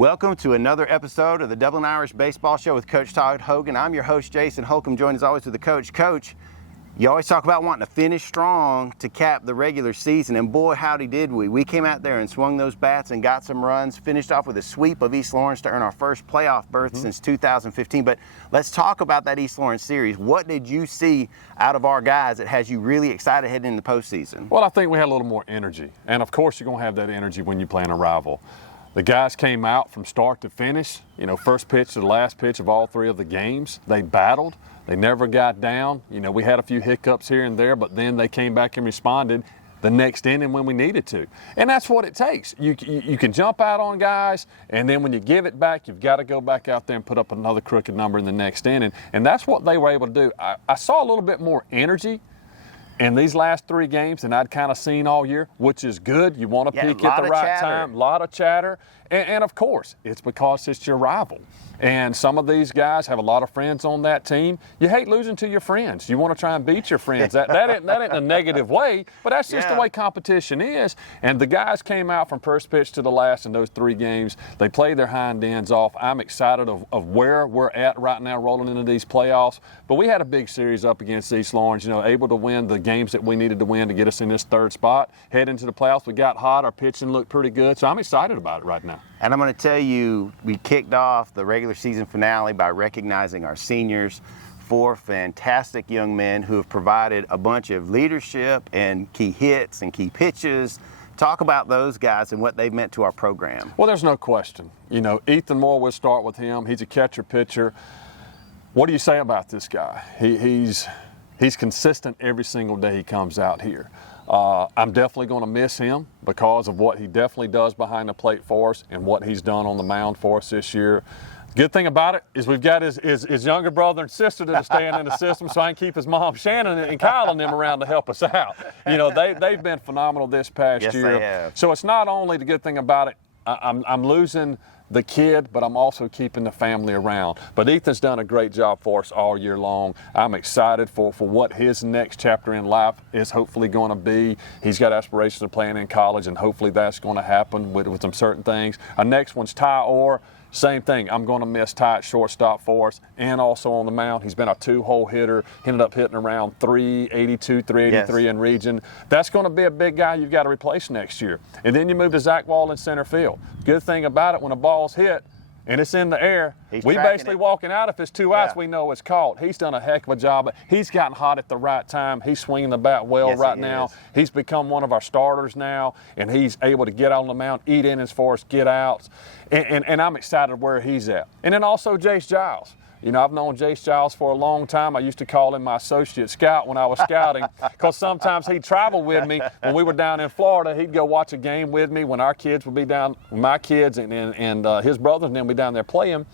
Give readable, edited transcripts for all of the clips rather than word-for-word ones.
Welcome to another episode of the Dublin Irish Baseball Show with Coach Todd Hogan. I'm your host, Jason Holcomb, joined as always with the coach. Coach, you always talk about wanting to finish strong to cap the regular season, and boy, howdy did we. We came out there and swung those bats and got some runs, finished off with a sweep of East Lawrence to earn our first playoff berth since 2015. But let's talk about that East Lawrence series. What did you see out of our guys that has you really excited heading into the postseason? Well, I think we had a little more energy, and of course you're going to have that energy when you play a rival. The guys came out from start to finish, first pitch to the last pitch of all three of the games. They battled. They never got down. We had a few hiccups here and there, but then they came back and responded the next inning when we needed to. And that's what it takes. You can jump out on guys, and then when you give it back, you've got to go back out there and put up another crooked number in the next inning. And that's what they were able to do. I saw a little bit more energy in these last three games than I'd kind of seen all year, which is good. You want to peak at the right time. A lot of chatter. And of course, it's because it's your rival. And some of these guys have a lot of friends on that team. You hate losing to your friends. You want to try and beat your friends. That ain't in a negative way, but that's just the way competition is. And the guys came out from first pitch to the last in those three games. They played their hind ends off. I'm excited of where we're at right now rolling into these playoffs. But we had a big series up against East Lawrence, able to win the games that we needed to win to get us in this third spot. Head into the playoffs, we got hot. Our pitching looked pretty good. So I'm excited about it right now. And I'm going to tell you, we kicked off the regular season finale by recognizing our seniors, four fantastic young men who have provided a bunch of leadership and key hits and key pitches. Talk about those guys and what they've meant to our program. Well, there's no question. Ethan Moore, we'll start with him. He's a catcher-pitcher. What do you say about this guy? He's consistent every single day he comes out here. I'm definitely going to miss him because of what he definitely does behind the plate for us and what he's done on the mound for us this year. Good thing about it is we've got his younger brother and sister that are staying in the system, so I can keep his mom, Shannon, and Kyle and them around to help us out. They've been phenomenal this past year. They have. So it's not only the good thing about it, I'm losing the kid, but I'm also keeping the family around. But Ethan's done a great job for us all year long. I'm excited for what his next chapter in life is hopefully going to be. He's got aspirations of playing in college, and hopefully that's going to happen with some certain things. Our next one's Ty Orr. Same thing. I'm going to miss Ty at shortstop for us and also on the mound. He's been a two-hole hitter. He ended up hitting around 382, 383 in region. That's going to be a big guy you've got to replace next year. And then you move to Zach Wall in center field. Good thing about it, when a ball's hit and it's in the air, we basically walking out. If it's two outs, we know it's caught. He's done a heck of a job. He's gotten hot at the right time. He's swinging the bat well right now. He's become one of our starters now, and he's able to get out on the mound, eat innings for us, get outs. And I'm excited where he's at. And then also Jace Giles. I've known Jace Giles for a long time. I used to call him my associate scout when I was scouting because sometimes he'd travel with me. When we were down in Florida, he'd go watch a game with me when our kids would be down, my kids and his brothers, and then we'd be down there playing.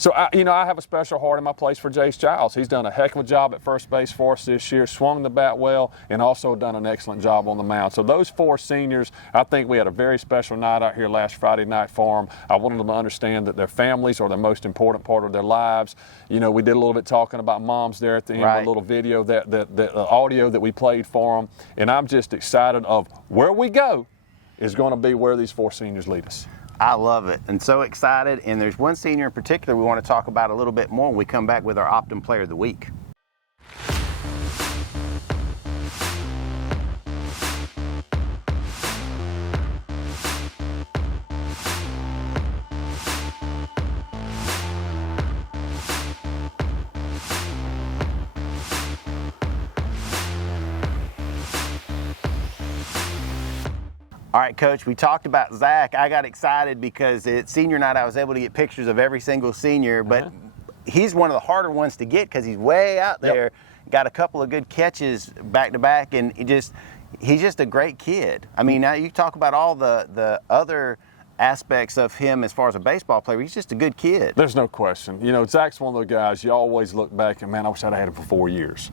So, I have a special heart in my place for Jace Giles. He's done a heck of a job at first base for us this year, swung the bat well, and also done an excellent job on the mound. So those four seniors, I think we had a very special night out here last Friday night for them. I wanted them to understand that their families are the most important part of their lives. We did a little bit talking about moms there at the end, a little video, that audio that we played for them. And I'm just excited of where we go is going to be where these four seniors lead us. I love it and so excited. And there's one senior in particular we want to talk about a little bit more when we come back with our Optim Player of the Week. All right, Coach, we talked about Zach. I got excited because at senior night I was able to get pictures of every single senior, but he's one of the harder ones to get because he's way out there, got a couple of good catches back-to-back, and he's just a great kid. I mean, now you talk about all the other aspects of him as far as a baseball player. He's just a good kid. There's no question. Zach's one of those guys you always look back and, man, I wish I'd had him for 4 years.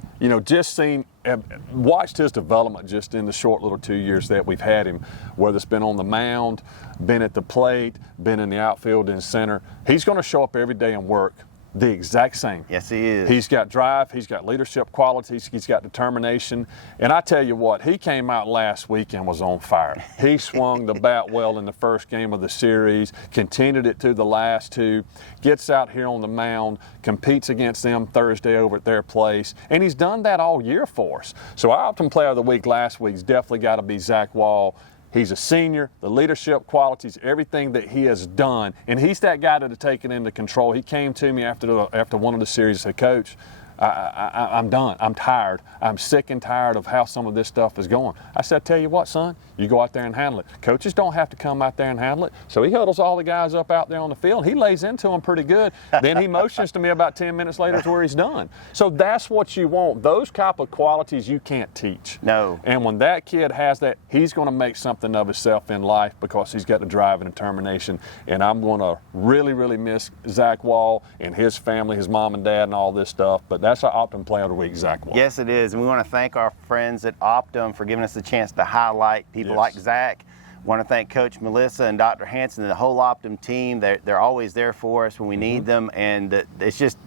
Watched his development just in the short little 2 years that we've had him, whether it's been on the mound, been at the plate, been in the outfield and center. He's going to show up every day and work the exact same. Yes, he is. He's got drive, he's got leadership qualities, he's got determination. And I tell you what, he came out last week and was on fire. He swung the bat well in the first game of the series, continued it to the last two, gets out here on the mound, competes against them Thursday over at their place, and he's done that all year for us. So our Optim Player of the Week last week's definitely got to be Zach Wall. He's a senior, the leadership qualities, everything that he has done, and he's that guy that has taken into control. He came to me after one of the series and said, Coach, I'm done. I'm tired. I'm sick and tired of how some of this stuff is going. I said, tell you what, son, you go out there and handle it. Coaches don't have to come out there and handle it. So he huddles all the guys up out there on the field. He lays into them pretty good. Then he motions to me about 10 minutes later to where he's done. So that's what you want. Those type of qualities you can't teach. No. And when that kid has that, he's going to make something of himself in life because he's got the drive and determination. And I'm going to really, really miss Zach Wall and his family, his mom and dad and all this stuff. But that's our Optim Player of the Week, Zach Wall. Yes, it is. And we want to thank our friends at Optim for giving us the chance to highlight people like Zach. Want to thank Coach Melissa and Dr. Hanson and the whole Optim team. They're always there for us when we need them, and it's just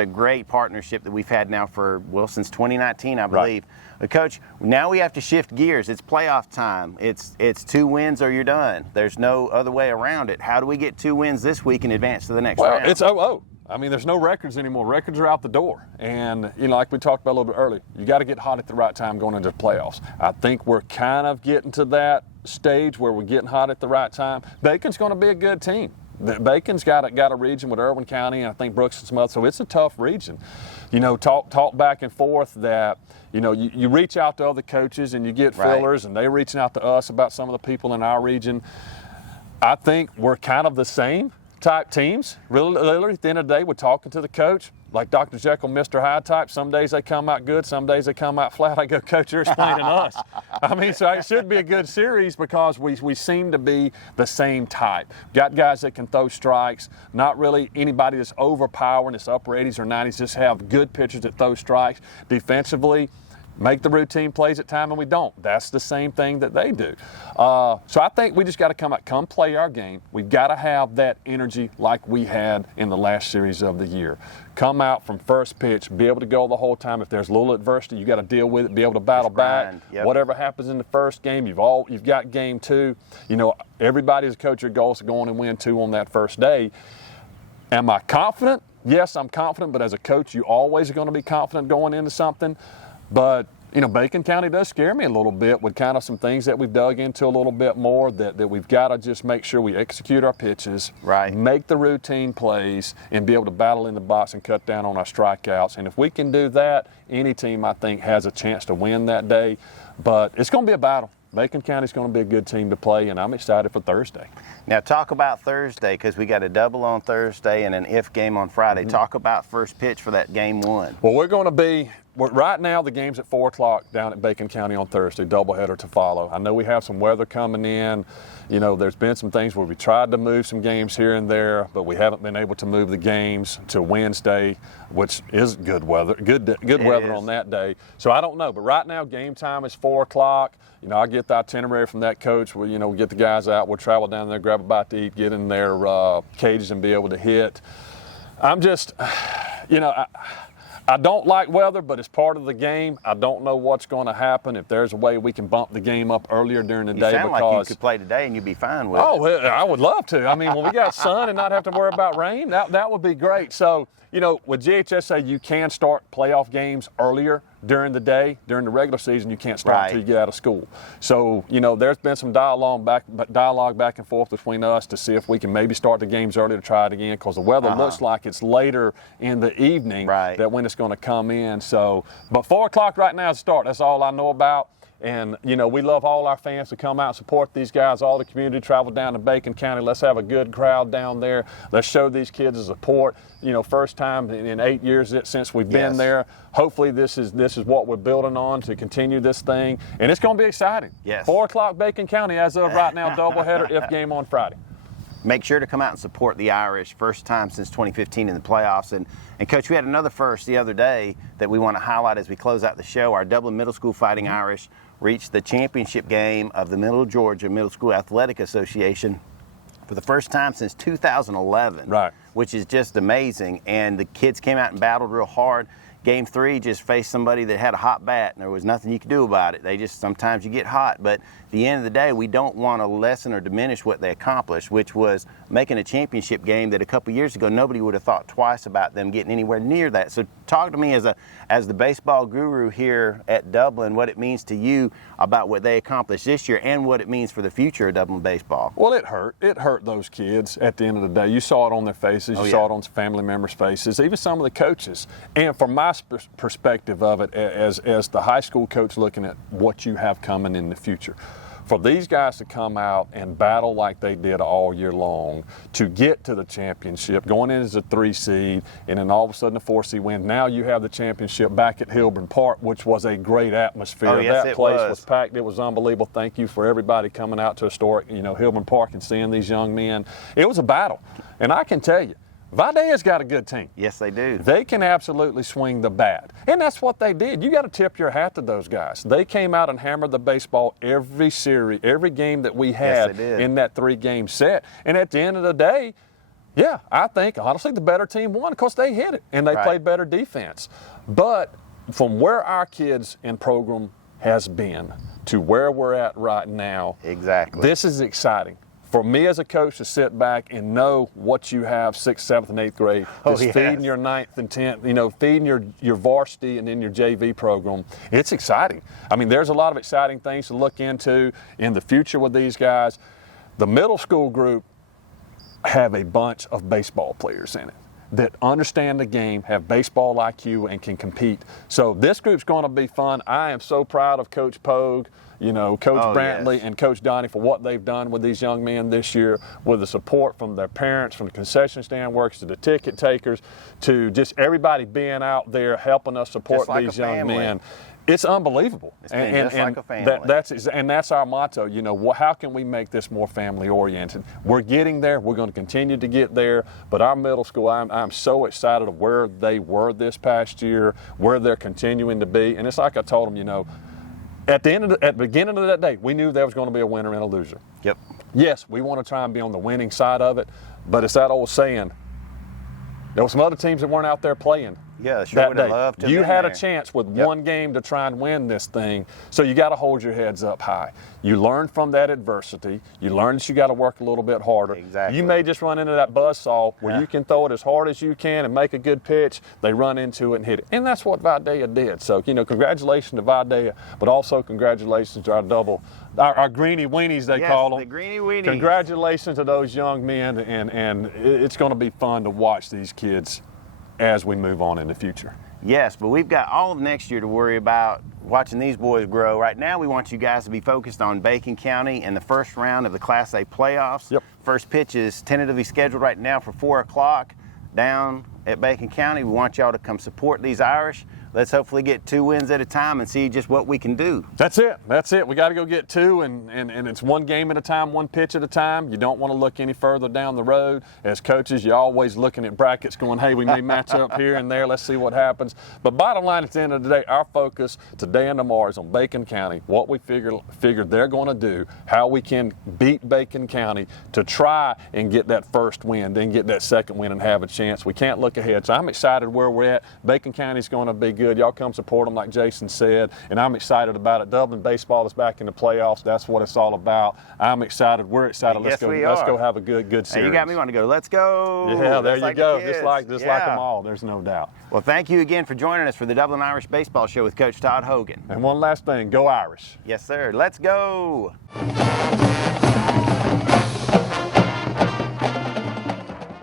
a great partnership that we've had now for, well, since 2019, I believe. But Coach, now we have to shift gears. It's playoff time. It's 2 wins or you're done. There's no other way around it. How do we get 2 wins this week and advance to the next round? Well, it's 0-0. I mean, there's no records anymore. Records are out the door. And, like we talked about a little bit earlier, you got to get hot at the right time going into the playoffs. I think we're kind of getting to that stage where we're getting hot at the right time. Bacon's going to be a good team. Bacon's got a region with Irwin County and I think Brooks and Smith, so it's a tough region. Talk back and forth that, you reach out to other coaches and you get fillers and they reaching out to us about some of the people in our region. I think we're kind of the same type teams. Really, at the end of the day, we're talking to the coach, like Dr. Jekyll, Mr. Hyde type. Some days they come out good, some days they come out flat. I go, Coach, you're explaining us. I mean, so it should be a good series because we seem to be the same type. Got guys that can throw strikes, not really anybody that's overpowering, it's upper 80s or 90s, just have good pitchers that throw strikes. Defensively, make the routine plays at time and we don't. That's the same thing that they do. So I think we just got to come play our game. We've got to have that energy like we had in the last series of the year. Come out from first pitch, be able to go the whole time. If there's a little adversity, you got to deal with it, be able to battle back. Yep. Whatever happens in the first game, you've got game 2. Everybody as a coach, your goal is to go on and win 2 on that first day. Am I confident? Yes, I'm confident, but as a coach, you always are going to be confident going into something. But, Bacon County does scare me a little bit with kind of some things that we've dug into a little bit more that we've got to just make sure we execute our pitches, make the routine plays, and be able to battle in the box and cut down on our strikeouts. And if we can do that, any team, I think, has a chance to win that day. But it's going to be a battle. Bacon County's going to be a good team to play, and I'm excited for Thursday. Now, talk about Thursday, because we got a double on Thursday and an if game on Friday. Talk about first pitch for that game 1. Well, we're going to be right now, the game's at 4 o'clock down at Bacon County on Thursday, doubleheader to follow. I know we have some weather coming in. There's been some things where we tried to move some games here and there, but we haven't been able to move the games to Wednesday, which is good weather, good weather on that day. So I don't know, but right now game time is 4 o'clock. I'll get the itinerary from that coach. We'll get the guys out. We'll travel down there, grab a bite to eat, get in their cages and be able to hit. I'm just, I don't like weather, but it's part of the game. I don't know what's going to happen. If there's a way we can bump the game up earlier during the day, sound like you could play today and you'd be fine with it. Oh, well, I would love to. I mean, when we got sun and not have to worry about rain, that would be great. So, with GHSA, you can start playoff games earlier during the day. During the regular season, you can't start until you get out of school. So, there's been some dialogue back and forth between us to see if we can maybe start the games early to try it again, because the weather looks like it's later in the evening that when it's going to come in. So, but 4 o'clock right now is the start. That's all I know about. And, we love all our fans to come out and support these guys, all the community, travel down to Bacon County. Let's have a good crowd down there. Let's show these kids the support. First time in 8 years since we've been there. Hopefully this is what we're building on to continue this thing. And it's going to be exciting. 4 o'clock Bacon County as of right now, doubleheader, if game on Friday. Make sure to come out and support the Irish. First time since 2015 in the playoffs. And Coach, we had another first the other day that we want to highlight as we close out the show. Our Dublin Middle School Fighting Irish reached the championship game of the Middle Georgia Middle School Athletic Association for the first time since 2011. which is just amazing. And the kids came out and battled real hard. Game 3 just faced somebody that had a hot bat, and there was nothing you could do about it. They just, sometimes you get hot, but at the end of the day, we don't want to lessen or diminish what they accomplished, which was making a championship game that a couple years ago nobody would have thought twice about them getting anywhere near that. So talk to me as the baseball guru here at Dublin, what it means to you about what they accomplished this year and what it means for the future of Dublin baseball. Well, it hurt. It hurt those kids at the end of the day. You saw it on their faces. You saw it on family members' faces, even some of the coaches. And from my perspective of it, as the high school coach looking at what you have coming in the future, for these guys to come out and battle like they did all year long to get to the championship, going in as a 3 seed, and then all of a sudden a 4 seed win. Now you have the championship back at Hilburn Park, which was a great atmosphere. Oh, yes, that place was packed. It was unbelievable. Thank you for everybody coming out to historic, Hilburn Park and seeing these young men. It was a battle. And I can tell you, Vidaya's got a good team. Yes, they do. They can absolutely swing the bat. And that's what they did. You got to tip your hat to those guys. They came out and hammered the baseball every series, every game that we had in that 3-game set. And at the end of the day, yeah, I think honestly the better team won because they hit it and they played better defense. But from where our kids and program has been to where we're at right now, this is exciting. For me as a coach to sit back and know what you have 6th, 7th, and 8th grade, feeding your 9th and 10th, feeding your varsity and then your JV program, it's exciting. I mean, there's a lot of exciting things to look into in the future with these guys. The middle school group have a bunch of baseball players in it that understand the game, have baseball IQ, and can compete. So this group's going to be fun. I am so proud of Coach Pogue, Coach Brantley and Coach Donnie for what they've done with these young men this year, with the support from their parents, from the concession stand workers to the ticket takers, to just everybody being out there helping us support these young men. It's unbelievable. It's been just like a family. That's our motto. How can we make this more family oriented? We're getting there. We're going to continue to get there. But our middle school, I'm so excited of where they were this past year, where they're continuing to be. And it's like I told them, at the beginning of that day, we knew there was going to be a winner and a loser. Yep. Yes, we want to try and be on the winning side of it, but it's that old saying, there were some other teams that weren't out there playing. Yeah, sure would have loved to. You had a chance with one game to try and win this thing, so you got to hold your heads up high. You learn from that adversity. You learn that you got to work a little bit harder. Exactly. You may just run into that buzzsaw where you can throw it as hard as you can and make a good pitch. They run into it and hit it. And that's what Vidaya did. So, congratulations to Vidaya, but also congratulations to our Greenie Weenies, they call them. The Greenie Weenies. Congratulations to those young men, and it's going to be fun to watch these kids as we move on in the future. Yes, but we've got all of next year to worry about watching these boys grow. Right now, we want you guys to be focused on Bacon County and the first round of the Class A playoffs. Yep. First pitch is tentatively scheduled right now for 4 o'clock down at Bacon County. We want y'all to come support these Irish. Let's hopefully get 2 wins at a time and see just what we can do. That's it. We got to go get 2, and it's 1 game at a time, 1 pitch at a time. You don't want to look any further down the road. As coaches, you're always looking at brackets going, hey, we may match up here and there. Let's see what happens. But bottom line, at the end of the day, our focus today and tomorrow is on Bacon County, what we figured they're going to do, how we can beat Bacon County to try and get that first win, then get that second win and have a chance. We can't look ahead. So I'm excited where we're at. Bacon County's going to be good. Y'all come support them like Jason said, and I'm excited about it. Dublin baseball is back in the playoffs. That's what it's all about. I'm excited. We're excited. Let's go have a good series. And you got me wanting to go. Let's go. Yeah, there you go. Just like them all. There's no doubt. Well, thank you again for joining us for the Dublin Irish Baseball Show with Coach Todd Hogan. And one last thing, go Irish. Yes, sir. Let's go.